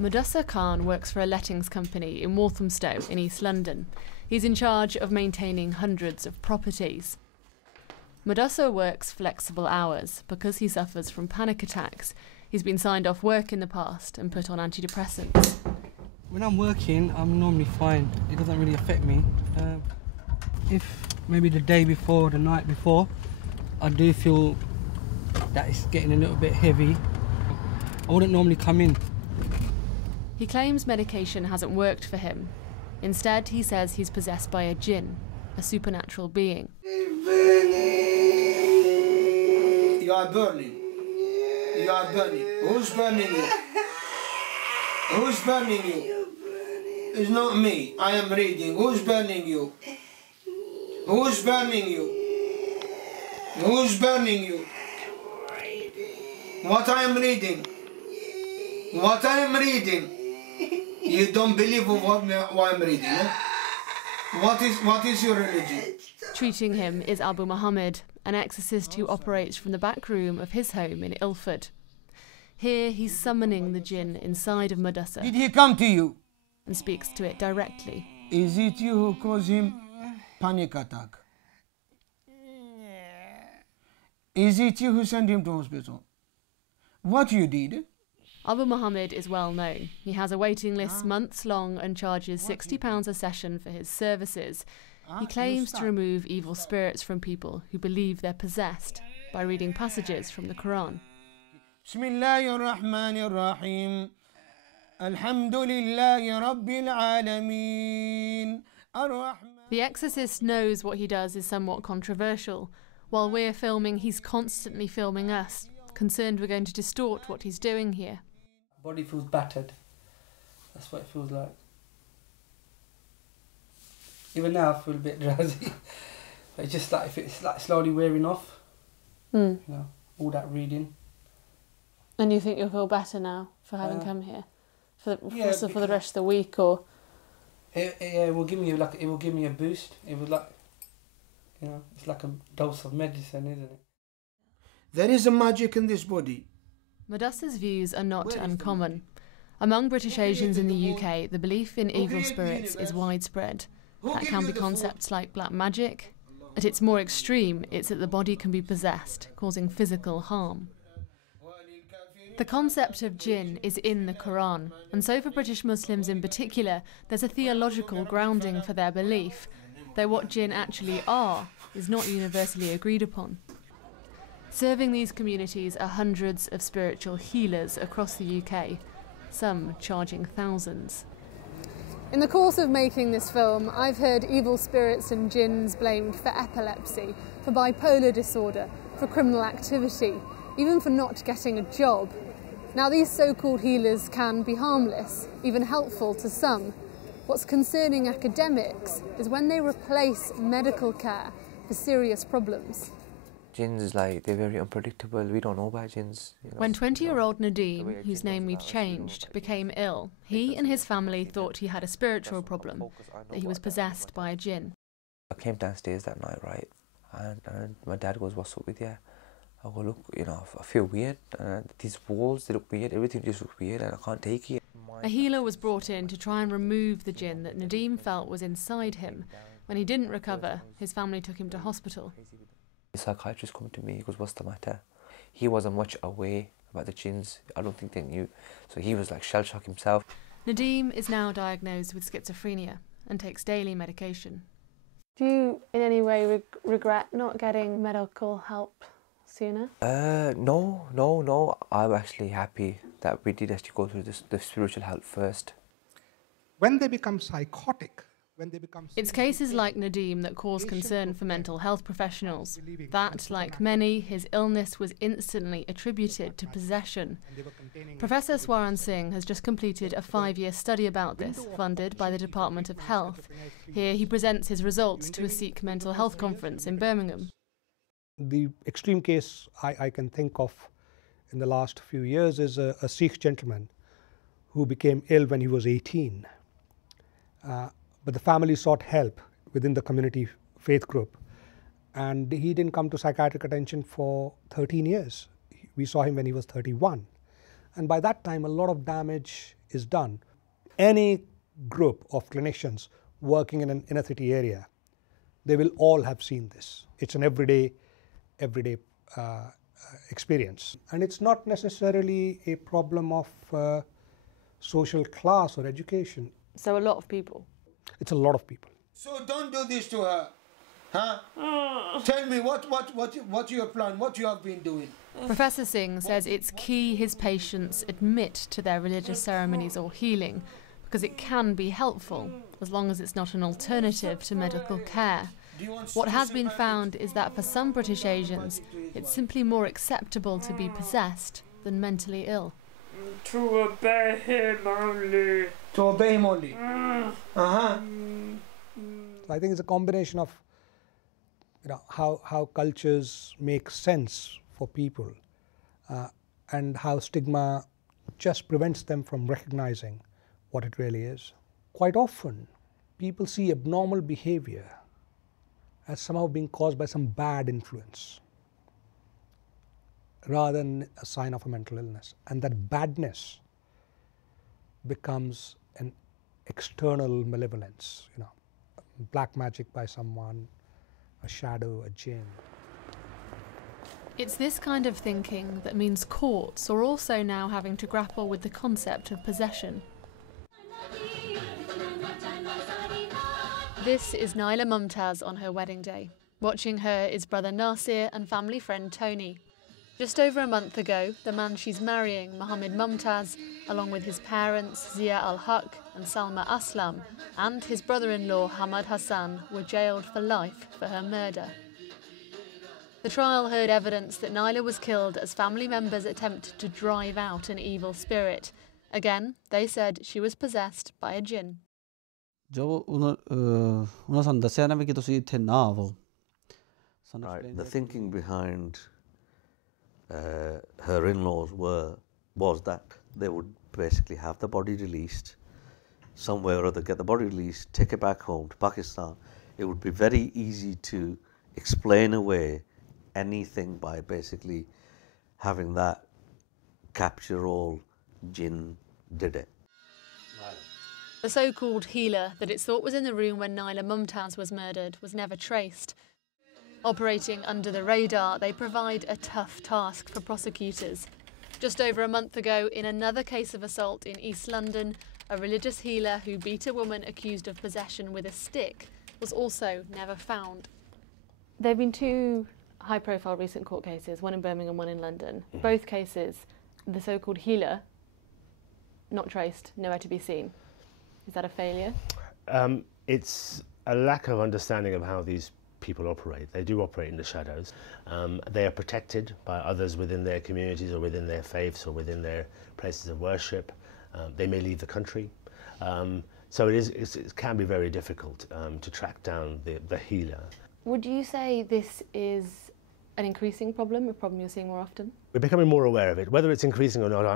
Mudassar Khan works for a lettings company in Walthamstow in East London. He's in charge of maintaining hundreds of properties. Mudassar works flexible hours because he suffers from panic attacks. He's been signed off work in the past and put on antidepressants. When I'm working, I'm normally fine. It doesn't really affect me. If maybe the day before, the night before, I do feel that it's getting a little bit heavy, I wouldn't normally come in. He claims medication hasn't worked for him. Instead, he says he's possessed by a jinn, a supernatural being. You are burning. You are burning. Who's burning you? Who's burning you? It's not me. I am reading. Who's burning you? Who's burning you? Who's burning you? What I am reading? What I am reading? You don't believe what I'm reading, eh? What is your religion? Treating him is Abu Muhammad, an exorcist who operates from the back room of his home in Ilford. Here he's summoning the jinn inside of Mudassar. Did he come to you? And speaks to it directly. Is it you who caused him panic attack? Is it you who sent him to hospital? What you did? Abu Muhammad is well known. He has a waiting list months long and charges £60 a session for his services. He claims to remove evil spirits from people who believe they're possessed by reading passages from the Quran. Bismillahirrahmanirrahim. Alhamdulillahi Rabbil Alameen. The exorcist knows what he does is somewhat controversial. While we're filming, he's constantly filming us, concerned we're going to distort what he's doing here. Body feels battered. That's what it feels like. Even now I feel a bit drowsy. But it's just like if it's like slowly wearing off. You know, all that reading. And you think you'll feel better now for having come here? For the rest of the week, or? It will give me a boost. It was like, you know, it's like a dose of medicine, isn't it? There is a magic in this body. Mudassar's views are not uncommon. Among British Asians in the UK, the belief in evil spirits is widespread. That can be concepts like black magic. At its more extreme, it's that the body can be possessed, causing physical harm. The concept of jinn is in the Quran, and so for British Muslims in particular, there's a theological grounding for their belief, though what jinn actually are is not universally agreed upon. Serving these communities are hundreds of spiritual healers across the UK, some charging thousands. In the course of making this film, I've heard evil spirits and jinns blamed for epilepsy, for bipolar disorder, for criminal activity, even for not getting a job. Now, these so-called healers can be harmless, even helpful to some. What's concerning academics is when they replace medical care for serious problems. Jinns, like, they're very unpredictable. We don't know about jinns. You know. When 20-year-old Nadeem, whose name we've changed, became ill, he and his family thought he had a spiritual problem, that he was possessed by a jinn. I came downstairs that night, right, and my dad goes, "What's up with you?" I go, "Look, you know, I feel weird. These walls, they look weird. Everything just looks weird, and I can't take it." A healer was brought in to try and remove the jinn that Nadeem felt was inside him. When he didn't recover, his family took him to hospital. The psychiatrist come to me, he goes, "What's the matter?" He wasn't much aware about the jinns. I don't think they knew. So he was like shell-shocked himself. Nadeem is now diagnosed with schizophrenia and takes daily medication. Do you in any way regret not getting medical help sooner? No. I'm actually happy that we did actually go through the spiritual help first. When they become psychotic, it's cases like Nadeem that cause concern for mental health professionals. That, like many, his illness was instantly attributed to possession. Professor Swaran Singh has just completed a 5-year study about this, funded by the Department of Health. Here he presents his results to a Sikh mental health conference in Birmingham. The extreme case I can think of in the last few years is a Sikh gentleman who became ill when he was 18. But the family sought help within the community faith group, and he didn't come to psychiatric attention for 13 years. We saw him when he was 31. And by that time, a lot of damage is done. Any group of clinicians working in an inner city area, they will all have seen this. It's an everyday experience. And it's not necessarily a problem of social class or education. So a lot of people? It's a lot of people. So don't do this to her, huh? Tell me what you have planned, what you have been doing. Professor Singh says it's key his patients admit to their religious ceremonies or healing, because it can be helpful, as long as it's not an alternative to medical care. What has been found is that for some British Asians, it's simply more acceptable to be possessed than mentally ill. To obey him only. To obey him only. So I think it's a combination of how cultures make sense for people and how stigma just prevents them from recognizing what it really is. Quite often, people see abnormal behavior as somehow being caused by some bad influence rather than a sign of a mental illness. And that badness becomes an external malevolence, black magic by someone, a shadow, a jinn. It's this kind of thinking that means courts are also now having to grapple with the concept of possession. This is Naila Mumtaz on her wedding day. Watching her is brother Nasir and family friend Tony. Just over a month ago, the man she's marrying, Mohammed Mumtaz, along with his parents, Zia al-Haq and Salma Aslam, and his brother-in-law, Hamad Hassan, were jailed for life for her murder. The trial heard evidence that Naila was killed as family members attempted to drive out an evil spirit. Again, they said she was possessed by a jinn. Right, the thinking behind her in-laws was that they would basically have the body released somewhere or other, get the body released, take it back home to Pakistan. It would be very easy to explain away anything by basically having that capture all jinn did it. The so-called healer that it's thought was in the room when Naila Mumtaz was murdered was never traced. Operating under the radar, they provide a tough task for prosecutors. Just over a month ago, in another case of assault in East London, a religious healer who beat a woman accused of possession with a stick was also never found. There have been two high-profile recent court cases, one in Birmingham, one in London. Both cases, the so-called healer, not traced, nowhere to be seen. Is that a failure? It's a lack of understanding of how these people operate. They do operate in the shadows. They are protected by others within their communities or within their faiths or within their places of worship. They may leave the country. So it can be very difficult to track down the healer. Would you say this is an increasing problem, a problem you're seeing more often? We're becoming more aware of it. Whether it's increasing or not,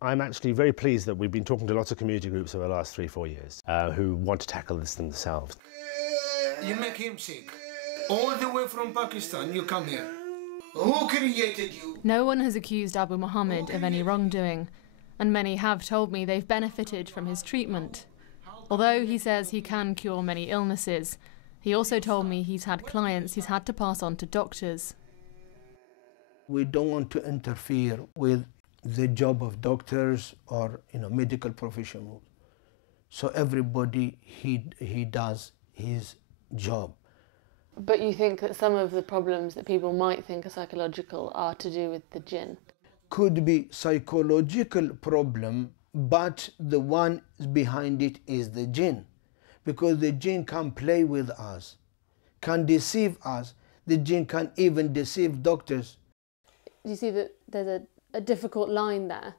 I'm actually very pleased that we've been talking to lots of community groups over the last 3-4 years who want to tackle this themselves. You make him sick. All the way from Pakistan, you come here. Who created you? No one has accused Abu Muhammad of any wrongdoing, and many have told me they've benefited from his treatment. Although he says he can cure many illnesses, he also told me he's had clients he's had to pass on to doctors. We don't want to interfere with the job of doctors or medical professionals. So everybody he does his job. But you think that some of the problems that people might think are psychological are to do with the jinn? Could be psychological problem, but the one behind it is the jinn. Because the jinn can play with us, can deceive us. The jinn can even deceive doctors. Do you see that there's a difficult line there?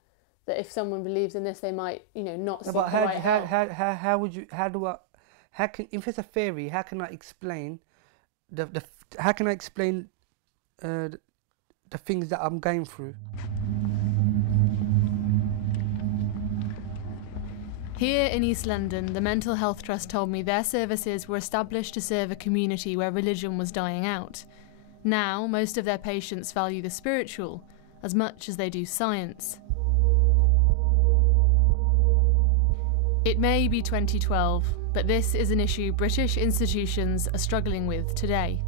That if someone believes in this, they might, not seek the right help. If it's a fairy, how can I explain the things that I'm going through? Here in East London, the Mental Health Trust told me their services were established to serve a community where religion was dying out. Now, most of their patients value the spiritual as much as they do science. It may be 2012, but this is an issue British institutions are struggling with today.